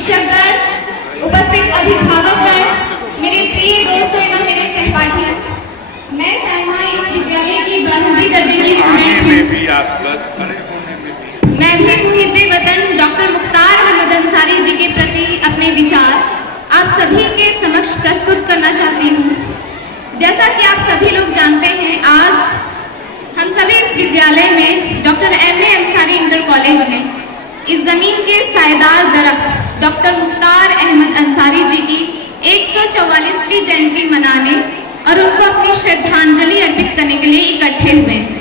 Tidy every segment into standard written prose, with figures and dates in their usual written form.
शिक्षकगण, उपस्थित अभिभावकगण, मेरे प्रिय दोस्तों एवं मेरे सहपाठियों, मैं साइमा इस विद्यालय की 12वीं दर्जे की स्टूडेंट हूँ। मैं भी मुहिब्बे वतन डॉक्टर मुख्तार अहमद अंसारी जी के प्रति अपने विचार आप सभी के समक्ष प्रस्तुत करना चाहती हूँ। जैसा कि आप सभी लोग जानते हैं, आज हम सभी इस विद्यालय में doctor M.A. Ansari inter college में इस जमीन के सायेदार दरख्त डॉक्टर मुख्तार अहमद अंसारी जी की 144वीं जयंती मनाने और उनको अपनी श्रद्धांजलि अर्पित करने के लिए इकट्ठे हुए हैं।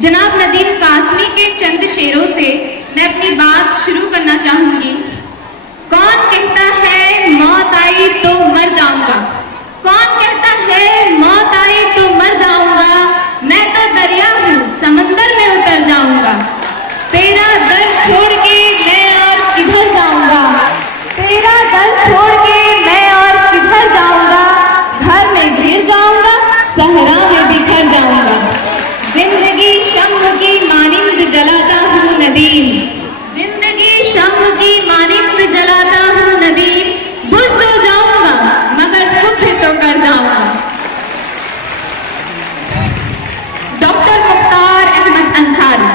जनाब नदीम कासमी के चंद शेरों से मैं अपनी बात शुरू करना चाहूंगी। कौन कहता है मौत आई तो मर जाऊंगा, कौन कहता है मौत आई तो मर जाऊंगा, मैं तो दरिया हूँ समंदर में उतर जाऊंगा, तेरा दर छोड़ के मैं और किधर जाऊंगा, तेरा दर छोड़ के मैं और किधर जाऊंगा, घर में घिर जाऊंगा, सहरा में बिखर जाऊंगा, जिंदगी शम्म की मानिंद जलाता हूँ नदीम, जिंदगी शम्म की मानिंद जलाता हूँ नदीम, बुझ तो जाऊंगा मगर सुबह तो कर जाऊंगा। डॉक्टर मुख्तार अहमद अंसारी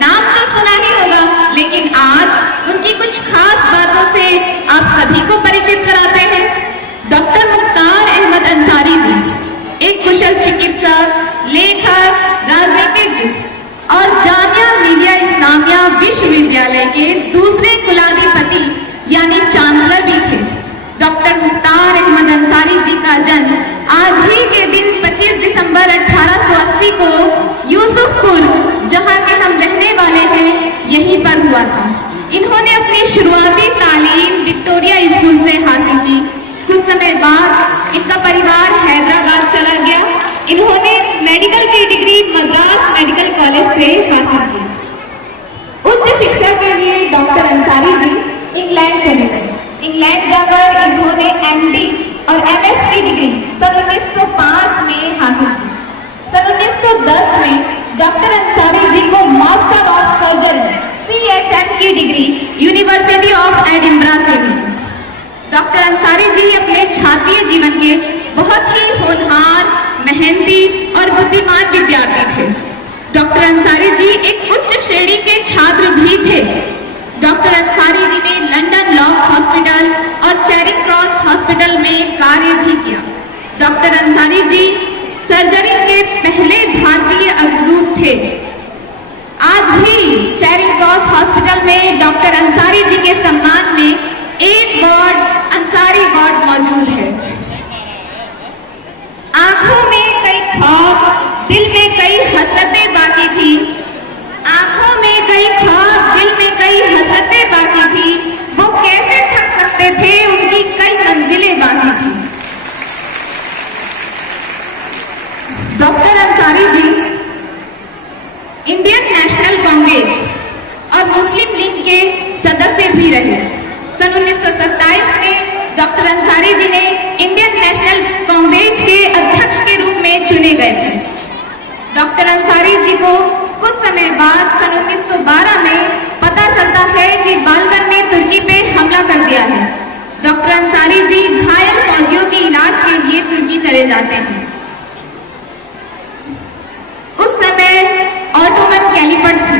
नाम तो सुना ही होगा, लेकिन आज उनकी कुछ खास बातों से आप सभी को परिचित कराते हैं। डॉक्टर मुख्तार अहमद अंसारी जी एक कुशल चिकित्सक, लेखक, राजनीतिज्ञ और जामिया मिलिया इस्लामिया विश्वविद्यालय के दूसरे कुलाधिपति यानी चांसलर भी थे। डॉक्टर मुख्तार अहमद अंसारी जी का जन्म आज ही के दिन 25 दिसंबर 1880 को यूसुफपुर, जहां के हम रहने वाले हैं, यहीं पर हुआ था। इन्होंने अपनी शुरुआती तालीम विक्टोरिया स्कूल से हासिल की। कुछ समय बाद इनका परिवार हैदराबाद चला गया। इन्होंने मेडिकल की डिग्री मद्रास मेडिकल कॉलेज से हासिल की। उच्च शिक्षा के लिए डॉक्टर अंसारी जी इंग्लैंड चले गए। इंग्लैंड जाकर इन्होंने MD और MS की डिग्री सन 1905 में हासिल की। सन 1910 में डॉक्टर अंसारी जी को मास्टर ऑफ सर्जरी CHM की डिग्री यूनिवर्सिटी ऑफ एडिनबरा से मिली। डॉक्टर अंसारी जी अपने छात्रीय जीवन के बहुत ही होनहार, मेहनती और बुद्धिमान विद्यार्थी थे। डॉक्टर अंसारी जी एक उच्च श्रेणी के छात्र भी थे। डॉक्टर अंसारी जी ने लंदन लॉक हॉस्पिटल और चैरिंग क्रॉस हॉस्पिटल में कार्य भी किया। डॉक्टर अंसारी जी सर्जरी के पहले भारतीय अग्रदूत थे। आज भी चैरिंग क्रॉस हॉस्पिटल में डॉक्टर अंसारी जी के सम्मान में एक वार्ड अंसारी वार्ड मौजूद है। आंखों में कई ख्वाब, दिल में कई हसरतें बाकी थी। आंखों में कई ख्वाब, दिल में कई हसरतें बाकी थी। वो कैसे थक सकते थे, उनकी कई मंजिलें बाकी थी। Doctor Ansari ji Indian national Congress और मुस्लिम लीग के सदस्य भी रहे। सन 1927 में डॉक्टर अंसारी जी ने इंडियन नेशनल कांग्रेस के अध्यक्ष के रूप में चुने गए थे। डॉक्टर अंसारी जी को कुछ समय बाद सन 1912 में पता चलता है कि बालकर ने तुर्की पे हमला कर दिया है। डॉक्टर अंसारी जी घायल फौजियों के इलाज के लिए तुर्की चले जाते हैं। उस समय ऑटोमन कैलिफेट थी,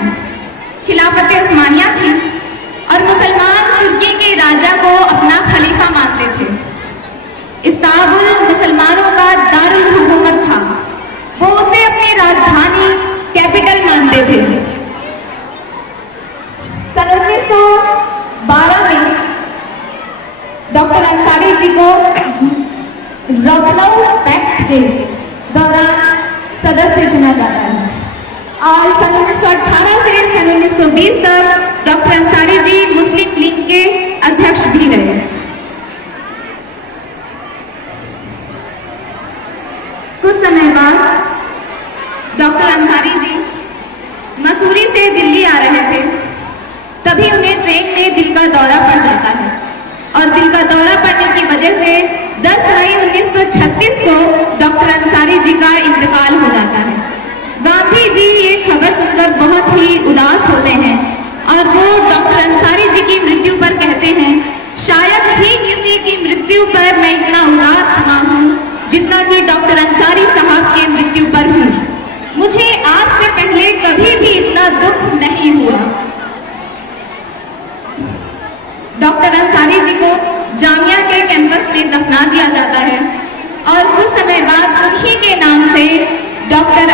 खिलाफत उस्मानिया थी और मुसलमान तुर्की के राजा को अपना खलीफा मानते थे। इस्तांबुल मुसलमानों का दारुल हुकूमत था। वो उसे अपनी राजधानी कैपिटल मानते थे। सन 1912 में डॉक्टर अंसारी जी को लखनऊ पैक्ट के दौरान सदस्य चुना जाता है और सन 1918 से सन 1920 तक डॉक्टर अंसारी जी मुस्लिम लीग के अध्यक्ष भी रहे। कुछ समय बाद डॉक्टर अंसारी जी मसूरी से दिल्ली आ रहे थे। तभी उन्हें ट्रेन में दिल का दौरा पड़ जाता है और दिल का दौरा पड़ने की वजह से 10 मई 1936 को डॉक्टर अंसारी जी का इंतकाल हो जाता है। गांधी जी ये खबर सुनकर बहुत ही उदास होते हैं और वो डॉक्टर अंसारी जी की मृत्यु पर कहते हैं में दफना दिया जाता है और कुछ समय बाद उन्हीं के नाम से डॉक्टर